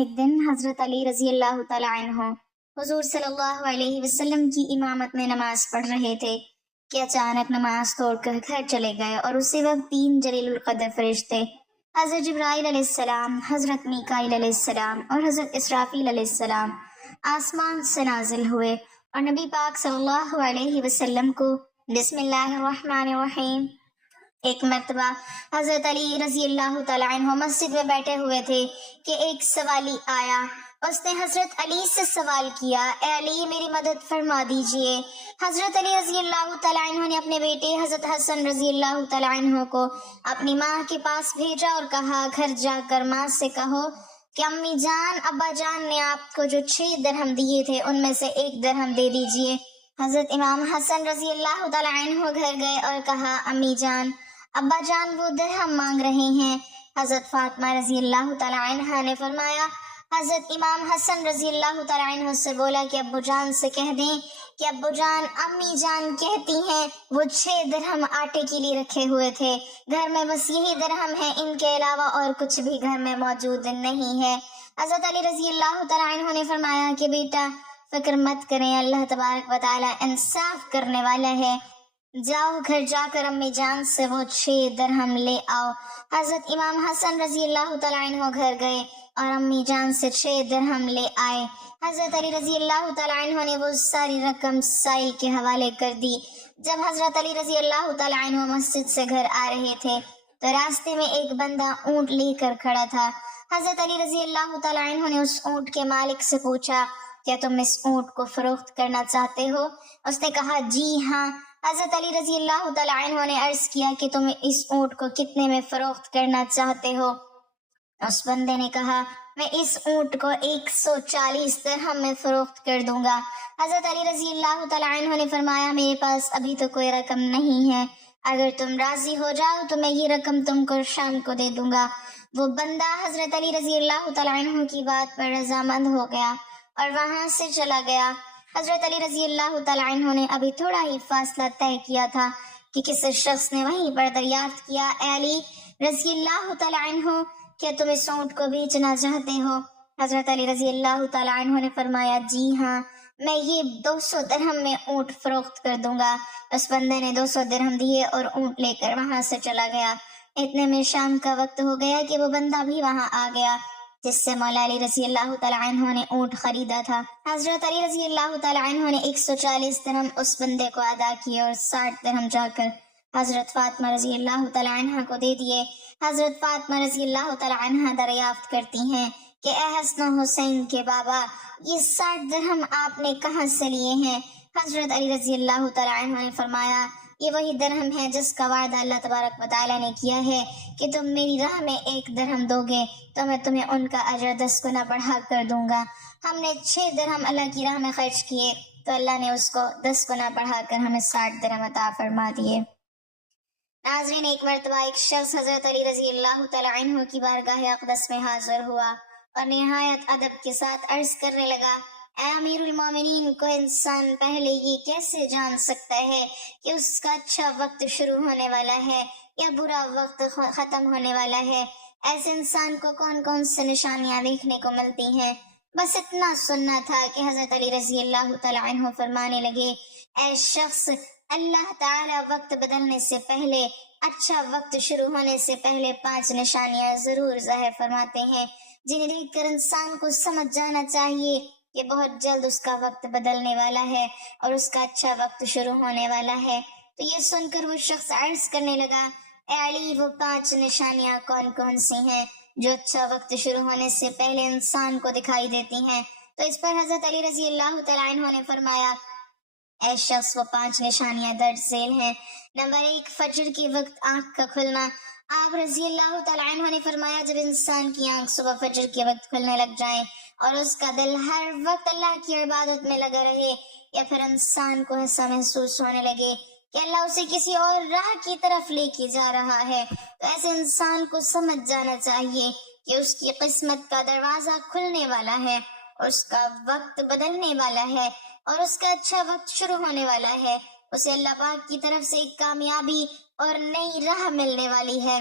ایک دن حضرت علی رضی اللہ تعالیٰ عنہ حضور صلی اللہ علیہ وسلم کی امامت میں نماز پڑھ رہے تھے کہ اچانک نماز توڑ کر گھر چلے گئے، اور اسی وقت 3 جلیل القدر فرشتے حضرت جبرائیل علیہ السلام، حضرت میکائیل علیہ السلام اور حضرت اسرافیل علیہ السلام آسمان سے نازل ہوئے اور نبی پاک صلی اللہ علیہ وسلم کو بسم اللہ الرحمن الرحیم۔ ایک مرتبہ حضرت علی رضی اللہ تعالیٰ عنہ مسجد میں بیٹھے ہوئے تھے کہ ایک سوالی آیا۔ اس نے حضرت علی سے سوال کیا، اے علی میری مدد فرما دیجئے۔ حضرت علی رضی اللہ تعالیٰ عنہ نے اپنے بیٹے حضرت حسن رضی اللہ تعالیٰ عنہ کو اپنی ماں کے پاس بھیجا اور کہا، گھر جا کر ماں سے کہو کہ امی جان ابا جان نے آپ کو جو 6 درہم دیے تھے ان میں سے 1 درہم دے دیجئے۔ حضرت امام حسن رضی اللہ تعالیٰ عنہ گھر گئے اور کہا، امی جان ابا جان وہ درہم مانگ رہے ہیں۔ حضرت فاطمہ رضی اللہ تعالیٰ عنہ نے فرمایا، حضرت امام حسن رضی اللہ تعالیٰ عنہ سے بولا کہ ابو جان سے کہہ دیں کہ ابو جان امی جان کہتی ہیں وہ 6 درہم آٹے کے لیے رکھے ہوئے تھے، گھر میں بس یہی درہم ہے، ان کے علاوہ اور کچھ بھی گھر میں موجود نہیں ہے۔ حضرت علی رضی اللہ تعالیٰ عنہ نے فرمایا کہ بیٹا فکر مت کریں، اللہ تبارک و تعالیٰ انصاف کرنے والا ہے، جاؤ گھر جا کر امی جان سے وہ 6 درہم لے آؤ۔ حضرت امام حسن رضی اللہ تعالیٰ عنہ گھر گئے اور امی جان سے 6 درہم لے آئے۔ حضرت علی رضی اللہ تعالیٰ عنہ نے وہ ساری رقم سائل کے حوالے کر دی۔ جب حضرت علی رضی اللہ تعالیٰ عنہ مسجد سے گھر آ رہے تھے تو راستے میں ایک بندہ اونٹ لے کر کھڑا تھا۔ حضرت علی رضی اللہ تعالیٰ عنہ نے اس اونٹ کے مالک سے پوچھا، کیا تم اس اونٹ کو فروخت کرنا چاہتے ہو؟ اس نے کہا، جی ہاں۔ حضرت علی رضی اللہ تعالیٰ عنہ نے عرض کیا کہ تم اس اونٹ کو کتنے میں فروخت کرنا چاہتے ہو؟ اس بندے نے کہا، میں اس اونٹ کو 140 درہم میں فروخت کر دوں گا۔ حضرت علی رضی اللہ تعالیٰ عنہ نے فرمایا، میرے پاس ابھی تو کوئی رقم نہیں ہے، اگر تم راضی ہو جاؤ تو میں یہ رقم تم کو شام کو دے دوں گا۔ وہ بندہ حضرت علی رضی اللہ تعالیٰ عنہ کی بات پر رضامند ہو گیا اور وہاں سے چلا گیا۔ حضرت علی رضی اللہ تعالیٰ عنہ نے ابھی تھوڑا ہی فاصلہ طے کیا تھا کہ کسی شخص نے وہیں پر دریافت کیا، اے علی رضی اللہ تعالیٰ عنہ کیا تم اس اونٹ کو بیچنا چاہتے ہو؟ حضرت علی رضی اللہ تعالیٰ عنہ نے فرمایا، جی ہاں، میں یہ 200 درہم میں اونٹ فروخت کر دوں گا۔ اس بندے نے 200 درہم دیے اور اونٹ لے کر وہاں سے چلا گیا۔ اتنے میں شام کا وقت ہو گیا کہ وہ بندہ بھی وہاں آ گیا جس سے مولا علی رضی اللہ تعالیٰ عنہ نے اونٹ خریدا تھا۔ حضرت علی رضی اللہ تعالیٰ عنہ نے 140 درہم اس بندے کو ادا کیے اور 60 درہم جا کر حضرت فاطمہ رضی اللہ تعالیٰ عنہ کو دے دیے۔ حضرت فاطمہ رضی اللہ تعالیٰ عنہ دریافت کرتی ہیں کہ اے حسن و حسین کے بابا، یہ 60 درہم آپ نے کہاں سے لیے ہیں؟ حضرت علی رضی اللہ تعالیٰ عنہ نے فرمایا، یہ وہی درہم ہے جس کا وعدہ اللہ تبارک و تعالیٰ نے کیا ہے کہ تم میری راہ میں 1 درہم دو گے تو میں تمہیں ان کا اجر 10 گنا بڑھا کر دوں گا۔ ہم نے 6 درہم اللہ کی راہ میں خرچ کیے تو اللہ نے اس کو 10 گنا بڑھا کر ہمیں 60 درہم عطا فرما دیے۔ ناظرین، ایک مرتبہ ایک شخص حضرت علی رضی اللہ تعالیٰ عنہ کی بارگاہ اقدس میں حاضر ہوا اور نہایت ادب کے ساتھ عرض کرنے لگا، اے امیر المومنین، کوئی انسان پہلے یہ کیسے جان سکتا ہے کہ اس کا اچھا وقت شروع ہونے والا ہے یا برا وقت ختم ہونے والا ہے؟ ایسے انسان کو کون کون سے نشانیاں دیکھنے کو ملتی ہیں؟ بس اتنا سننا تھا کہ حضرت علی رضی اللہ تعالیٰ عنہ فرمانے لگے، اے شخص، اللہ تعالیٰ وقت بدلنے سے پہلے، اچھا وقت شروع ہونے سے پہلے 5 نشانیاں ضرور ظاہر فرماتے ہیں جنہیں دیکھ کر انسان کو سمجھ جانا چاہیے کہ بہت جلد اس کا وقت بدلنے والا ہے اور اس کا اچھا وقت شروع ہونے والا ہے۔ تو یہ سن کر وہ شخص عرض کرنے لگا، اے علی، وہ 5 نشانیاں کون کون سی ہیں جو اچھا وقت شروع ہونے سے پہلے انسان کو دکھائی دیتی ہیں؟ تو اس پر حضرت علی رضی اللہ تعالیٰ عنہ نے فرمایا، اے شخص، وہ 5 نشانیاں درج ذیل ہیں۔ نمبر 1، فجر کے وقت آنکھ کا کھلنا۔ آپ رضی اللہ تعالیٰ عنہ نے فرمایا، جب انسان کی آنکھ صبح فجر کے وقت کھلنے لگ جائیں اور اس کا دل ہر وقت اللہ کی عبادت میں لگا رہے، یا پھر انسان کو ایسا محسوس ہونے لگے کہ اللہ اسے کسی اور راہ کی طرف لے کے جا رہا ہے، تو ایسے انسان کو سمجھ جانا چاہیے کہ اس کی قسمت کا دروازہ کھلنے والا ہے، اس کا وقت بدلنے والا ہے اور اس کا اچھا وقت شروع ہونے والا ہے۔ اسے اللہ پاک کی طرف سے ایک کامیابی اور نئی راہ ملنے والی ہے۔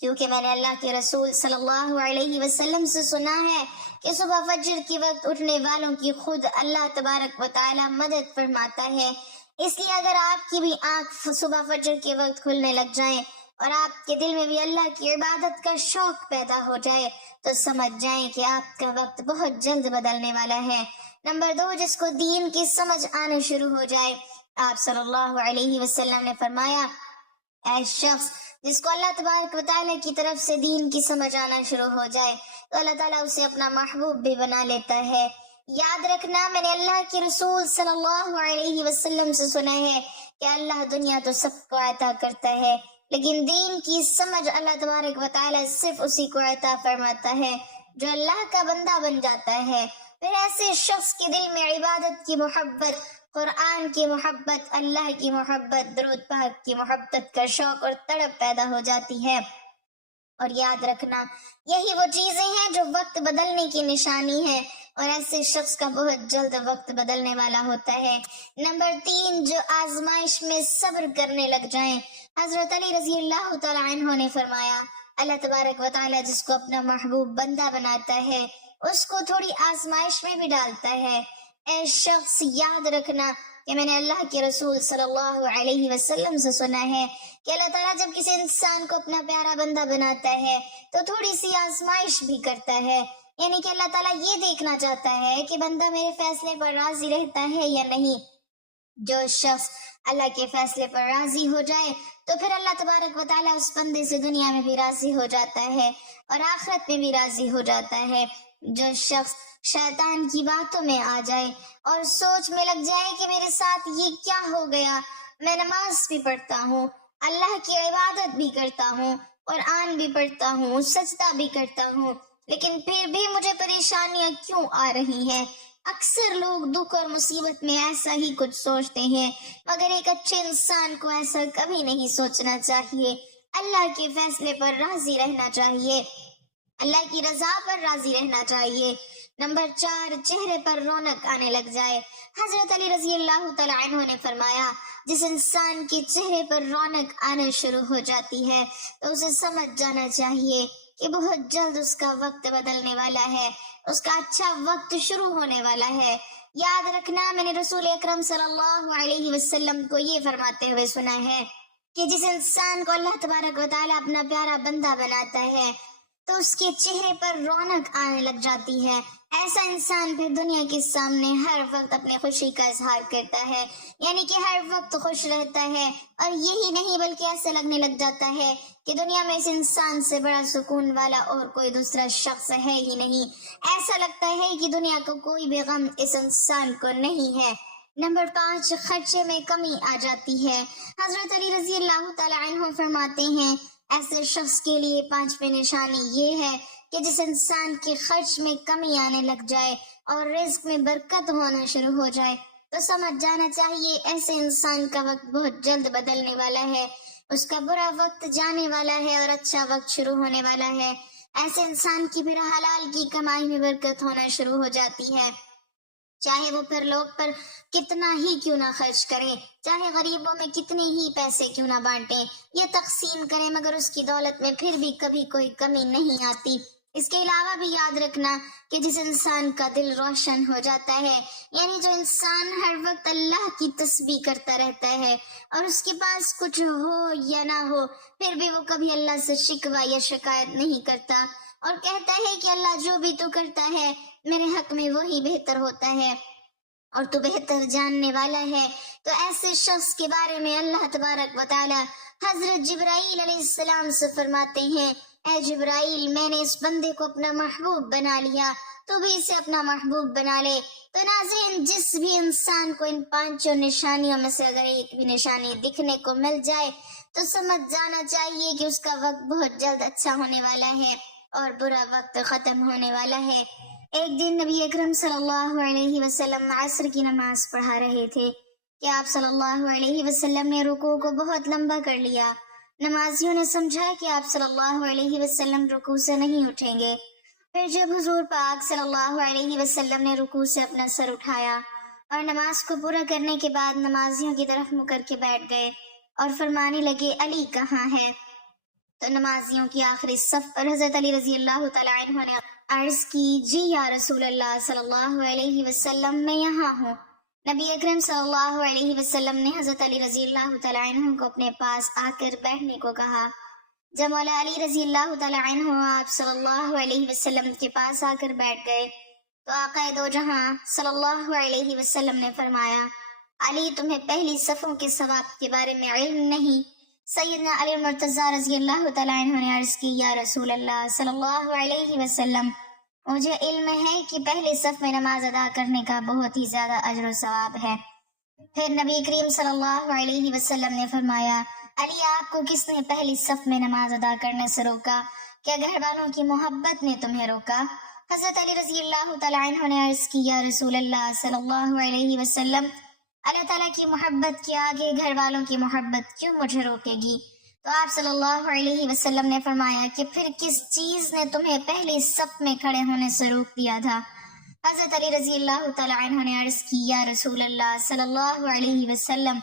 کیونکہ میں نے اللہ کے رسول صلی اللہ علیہ وسلم سے سنا ہے کہ صبح فجر کے وقت اٹھنے والوں کی خود اللہ تبارک و تعالی مدد فرماتا ہے۔ اس لیے اگر آپ کی بھی آنکھ صبح فجر کے وقت کھلنے لگ جائیں اور آپ کے دل میں بھی اللہ کی عبادت کا شوق پیدا ہو جائے تو سمجھ جائیں کہ آپ کا وقت بہت جلد بدلنے والا ہے۔ نمبر 2، جس کو دین کی سمجھ آنا شروع ہو جائے۔ آپ صلی اللہ علیہ وسلم نے فرمایا، اے شخص جس کو اللہ تبارک و تعالیٰ کی طرف سے دین کی سمجھ آنا شروع ہو جائے تو اللہ تعالیٰ اسے اپنا محبوب بھی بنا لیتا ہے۔ یاد رکھنا، میں نے اللہ کے رسول صلی اللہ علیہ وسلم سے سنا ہے کہ اللہ دنیا تو سب کو عطا کرتا ہے، لیکن دین کی سمجھ اللہ تبارک و تعالیٰ صرف اسی کو عطا فرماتا ہے جو اللہ کا بندہ بن جاتا ہے۔ پھر ایسے شخص کے دل میں عبادت کی محبت، قرآن کی محبت، اللہ کی محبت، درود پاک کی محبت کا شوق اور تڑپ پیدا ہو جاتی ہے۔ اور یاد رکھنا، یہی وہ چیزیں ہیں جو وقت بدلنے کی نشانی ہے، اور ایسے شخص کا بہت جلد وقت بدلنے والا ہوتا ہے۔ نمبر 3، جو آزمائش میں صبر کرنے لگ جائیں۔ حضرت علی رضی اللہ تعالیٰ عنہ نے فرمایا، اللہ تبارک و تعالیٰ جس کو اپنا محبوب بندہ بناتا ہے اس کو تھوڑی آزمائش میں بھی ڈالتا ہے۔ اے شخص یاد رکھنا کہ میں نے اللہ کے رسول صلی اللہ علیہ وسلم سے سنا ہے کہ اللہ تعالیٰ جب کسی انسان کو اپنا پیارا بندہ بناتا ہے تو تھوڑی سی آزمائش بھی کرتا ہے، یعنی کہ اللہ تعالیٰ یہ دیکھنا چاہتا ہے کہ بندہ میرے فیصلے پر راضی رہتا ہے یا نہیں۔ جو شخص اللہ کے فیصلے پر راضی ہو جائے تو پھر اللہ تبارک و تعالیٰ اس بندے سے دنیا میں بھی راضی ہو جاتا ہے اور آخرت میں بھی راضی ہو جاتا ہے۔ جو شخص شیطان کی باتوں میں آ جائے اور سوچ میں لگ جائے کہ میرے ساتھ یہ کیا ہو گیا، میں نماز بھی پڑھتا ہوں، اللہ کی عبادت بھی کرتا ہوں، قرآن بھی پڑھتا ہوں، سجدہ بھی کرتا ہوں، لیکن پھر بھی مجھے پریشانیاں کیوں آ رہی ہیں۔ اکثر لوگ دکھ اور مصیبت میں ایسا ہی کچھ سوچتے ہیں، مگر ایک اچھے انسان کو ایسا کبھی نہیں سوچنا چاہیے۔ اللہ کے فیصلے پر راضی رہنا چاہیے، اللہ کی رضا پر راضی رہنا چاہیے۔ نمبر 4، چہرے پر رونق آنے لگ جائے۔ حضرت علی رضی اللہ تعالیٰ عنہ نے فرمایا، جس انسان کے چہرے پر رونق آنا شروع ہو جاتی ہے تو اسے سمجھ جانا چاہیے کہ بہت جلد اس کا وقت بدلنے والا ہے، اس کا اچھا وقت شروع ہونے والا ہے۔ یاد رکھنا، میں نے رسول اکرم صلی اللہ علیہ وسلم کو یہ فرماتے ہوئے سنا ہے کہ جس انسان کو اللہ تبارک و تعالیٰ اپنا پیارا بندہ بناتا ہے تو اس کے چہرے پر رونق آنے لگ جاتی ہے۔ ایسا انسان پھر دنیا کے سامنے ہر وقت اپنے خوشی کا اظہار کرتا ہے، یعنی کہ ہر وقت خوش رہتا ہے، اور یہی نہیں بلکہ ایسا لگنے لگ جاتا ہے کہ دنیا میں اس انسان سے بڑا سکون والا اور کوئی دوسرا شخص ہے ہی نہیں۔ ایسا لگتا ہے کہ دنیا کو کوئی بھی غم اس انسان کو نہیں ہے۔ نمبر 5، خرچے میں کمی آ جاتی ہے۔ حضرت علی رضی اللہ تعالیٰ عنہ فرماتے ہیں، ایسے شخص کے لیے 5ویں نشانی یہ ہے کہ جس انسان کے خرچ میں کمی آنے لگ جائے اور رزق میں برکت ہونا شروع ہو جائے تو سمجھ جانا چاہیے ایسے انسان کا وقت بہت جلد بدلنے والا ہے، اس کا برا وقت جانے والا ہے اور اچھا وقت شروع ہونے والا ہے۔ ایسے انسان کی پھر حلال کی کمائی میں برکت ہونا شروع ہو جاتی ہے، چاہے وہ پھر لوگ پر کتنا ہی کیوں نہ خرچ کریں، چاہے غریبوں میں کتنے ہی پیسے کیوں نہ بانٹیں یا تقسیم کریں، مگر اس کی دولت میں پھر بھی کبھی کوئی کمی نہیں آتی۔ اس کے علاوہ بھی یاد رکھنا کہ جس انسان کا دل روشن ہو جاتا ہے، یعنی جو انسان ہر وقت اللہ کی تسبیح کرتا رہتا ہے اور اس کے پاس کچھ ہو یا نہ ہو پھر بھی وہ کبھی اللہ سے شکوہ یا شکایت نہیں کرتا اور کہتا ہے کہ اللہ جو بھی تو کرتا ہے میرے حق میں وہی بہتر ہوتا ہے اور تو بہتر جاننے والا ہے، تو ایسے شخص کے بارے میں اللہ تبارک و تعالی حضرت جبرائیل علیہ السلام سے فرماتے ہیں، اے جبرائیل، میں نے اس بندے کو اپنا محبوب بنا لیا، تو بھی اسے اپنا محبوب بنا لے۔ تو ناظرین، جس بھی انسان کو ان 5 نشانیوں میں سے اگر ایک بھی نشانی دکھنے کو مل جائے تو سمجھ جانا چاہیے کہ اس کا وقت بہت جلد اچھا ہونے والا ہے اور برا وقت ختم ہونے والا ہے۔ ایک دن نبی اکرم صلی اللہ علیہ وسلم عصر کی نماز پڑھا رہے تھے کہ آپ صلی اللہ علیہ وسلم نے رکوع کو بہت لمبا کر لیا۔ نمازیوں نے سمجھا کہ آپ صلی اللہ علیہ وسلم رکوع سے نہیں اٹھیں گے۔ پھر جب حضور پاک صلی اللہ علیہ وسلم نے رکوع سے اپنا سر اٹھایا اور نماز کو پورا کرنے کے بعد نمازیوں کی طرف منہ کر کے بیٹھ گئے اور فرمانے لگے، علی کہاں ہے؟ تو نمازیوں کی آخری صف پر حضرت علی رضی اللہ تعالیٰ عنہ نے عرض کی، جی یا رسول اللہ صلی اللہ علیہ وسلم، میں یہاں ہوں۔ نبی اکرم صلی اللہ علیہ وسلم نے حضرت علی رضی اللہ تعالیٰ عنہ کو اپنے پاس آ کر بیٹھنے کو کہا۔ جب مولا علی رضی اللہ تعالیٰ عنہ آپ صلی اللہ علیہ وسلم کے پاس آ کر بیٹھ گئے تو آقا دو جہاں صلی اللہ علیہ وسلم نے فرمایا، علی تمہیں پہلی صفوں کے ثواب کے بارے میں علم نہیں؟ سیدنا علی مرتضیٰ رضی اللہ تعالیٰ عنہ نے عرض کی، یا رسول اللہ صلی اللہ علیہ وسلم، مجھے علم ہے کہ پہلے صف میں نماز ادا کرنے کا بہت ہی زیادہ اجر و ثواب ہے۔ پھر نبی کریم صلی اللہ علیہ وسلم نے فرمایا، علی آپ کو کس نے پہلی صف میں نماز ادا کرنے سے روکا؟ کیا گھر والوں کی محبت نے تمہیں روکا؟ حضرت علی رضی اللہ تعالیٰ عنہ نے عرض کی، یا رسول اللہ صلی اللہ علیہ وسلم، اللہ تعالیٰ کی محبت کے آگے گھر والوں کی محبت کیوں مجھے روکے گی؟ تو آپ صلی اللہ علیہ وسلم نے فرمایا کہ پھر کس چیز نے تمہیں پہلی صف میں کھڑے ہونے سے روک دیا تھا؟ حضرت علی رضی اللہ تعالیٰ عنہ نے عرض کی، یا رسول اللہ صلی اللہ علیہ وسلم،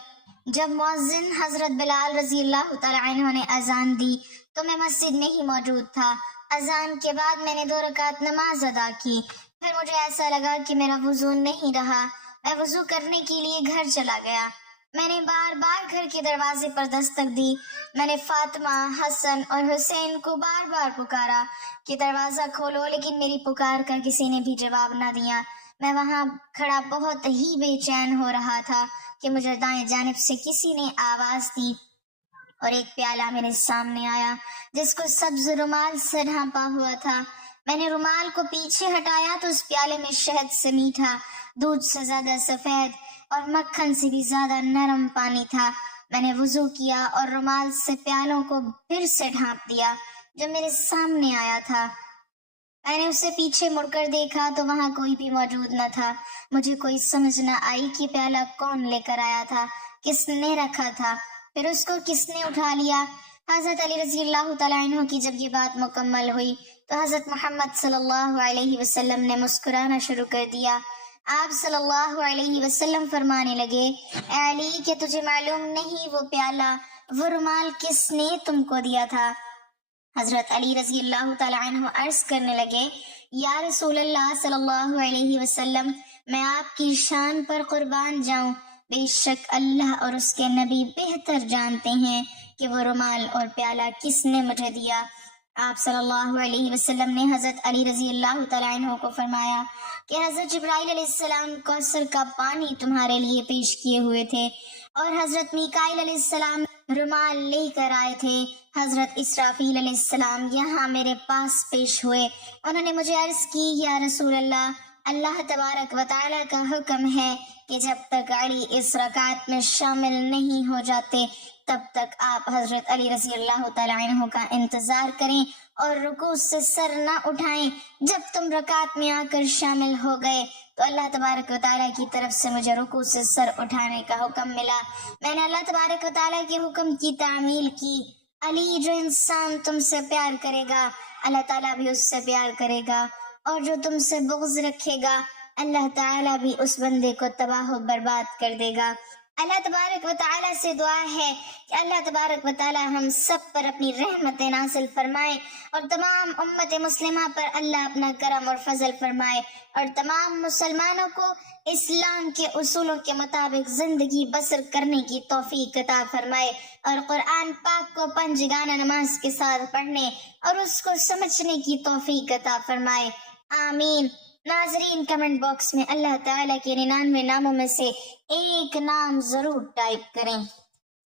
جب مؤذن حضرت بلال رضی اللہ تعالیٰ عنہ نے اذان دی تو میں مسجد میں ہی موجود تھا۔ اذان کے بعد میں نے 2 رکعت نماز ادا کی۔ پھر مجھے ایسا لگا کہ میرا وضو نہیں رہا، میں وضو کرنے کے لیے گھر چلا گیا۔ میں نے بار بار گھر کے دروازے پر دستک دی۔ میں نے فاطمہ، حسن اور حسین کو بار بار پکارا کہ دروازہ کھولو، لیکن میری پکار کا کسی نے بھی جواب نہ دیا۔ میں وہاں کھڑا بہت ہی بے چین ہو رہا تھا کہ مجھے دائیں جانب سے کسی نے آواز دی اور ایک پیالہ میرے سامنے آیا جس کو سبز رومال سے ڈھانپا ہوا تھا۔ میں نے رومال کو پیچھے ہٹایا تو اس پیالے میں شہد سے میٹھا، دودھ سے زیادہ سفید اور مکھن سے بھی زیادہ نرم پانی تھا۔ میں نے وضو کیا اور رومال سے پیالوں کو پھر سے ڈھانپ دیا جو میرے سامنے آیا تھا۔ میں نے اسے پیچھے مڑ کر دیکھا تو وہاں کوئی بھی موجود نہ تھا۔ مجھے کوئی سمجھ نہ آئی کہ پیالہ کون لے کر آیا تھا، کس نے رکھا تھا، پھر اس کو کس نے اٹھا لیا۔ حضرت علی رضی اللہ تعالیٰ عنہ کی جب یہ بات مکمل ہوئی تو حضرت محمد صلی اللہ علیہ وسلم نے مسکرانا شروع کر دیا۔ آپ صلی اللہ علیہ وسلم فرمانے لگے، اے علی، کہ تجھے معلوم نہیں وہ پیالہ، وہ رومال کس نے تم کو دیا تھا؟ حضرت علی رضی اللہ تعالیٰ عنہ عرض کرنے لگے، یا رسول اللہ صلی اللہ علیہ وسلم، میں آپ کی شان پر قربان جاؤں، بے شک اللہ اور اس کے نبی بہتر جانتے ہیں کہ وہ رومال اور پیالہ کس نے مجھے دیا۔ آپ صلی اللہ علیہ وسلم نے حضرت علی رضی اللہ تعالیٰ عنہ کو فرمایا کہ حضرت جبرائیل علیہ السلام کوثر کا پانی تمہارے لیے پیش کیے ہوئے تھے اور حضرت میکائیل علیہ السلام رومال لے کر آئے تھے۔ حضرت اسرافیل علیہ السلام یہاں میرے پاس پیش ہوئے۔ انہوں نے مجھے عرض کی، یا رسول اللہ، اللہ تبارک و تعالیٰ کا حکم ہے کہ جب تک علی اس رکعت میں شامل نہیں ہو جاتے تب تک آپ حضرت علی رضی اللہ تعالیٰ عنہ کا انتظار کریں اور رکوع سے سر نہ اٹھائیں۔ جب تم رکعت میں آ کر شامل ہو گئے تو اللہ تبارک و تعالیٰ کی طرف سے مجھے رکوع سے سر اٹھانے کا حکم ملا۔ میں نے اللہ تبارک و تعالیٰ کے حکم کی تعمیل کی۔ علی، جو انسان تم سے پیار کرے گا اللہ تعالیٰ بھی اس سے پیار کرے گا، اور جو تم سے بغض رکھے گا اللہ تعالیٰ بھی اس بندے کو تباہ و برباد کر دے گا۔ اللہ تبارک و تعالیٰ سے دعا ہے کہ اللہ تبارک و تعالیٰ ہم سب پر اپنی رحمت نازل فرمائے اور تمام امت مسلمہ پر اللہ اپنا کرم اور فضل فرمائے اور تمام مسلمانوں کو اسلام کے اصولوں کے مطابق زندگی بسر کرنے کی توفیق عطا فرمائے اور قرآن پاک کو 5 گانہ نماز کے ساتھ پڑھنے اور اس کو سمجھنے کی توفیق عطا فرمائے، آمین۔ ناظرین، کمنٹ باکس میں اللہ تعالیٰ کے 99 ناموں میں سے ایک نام ضرور ٹائپ کریں۔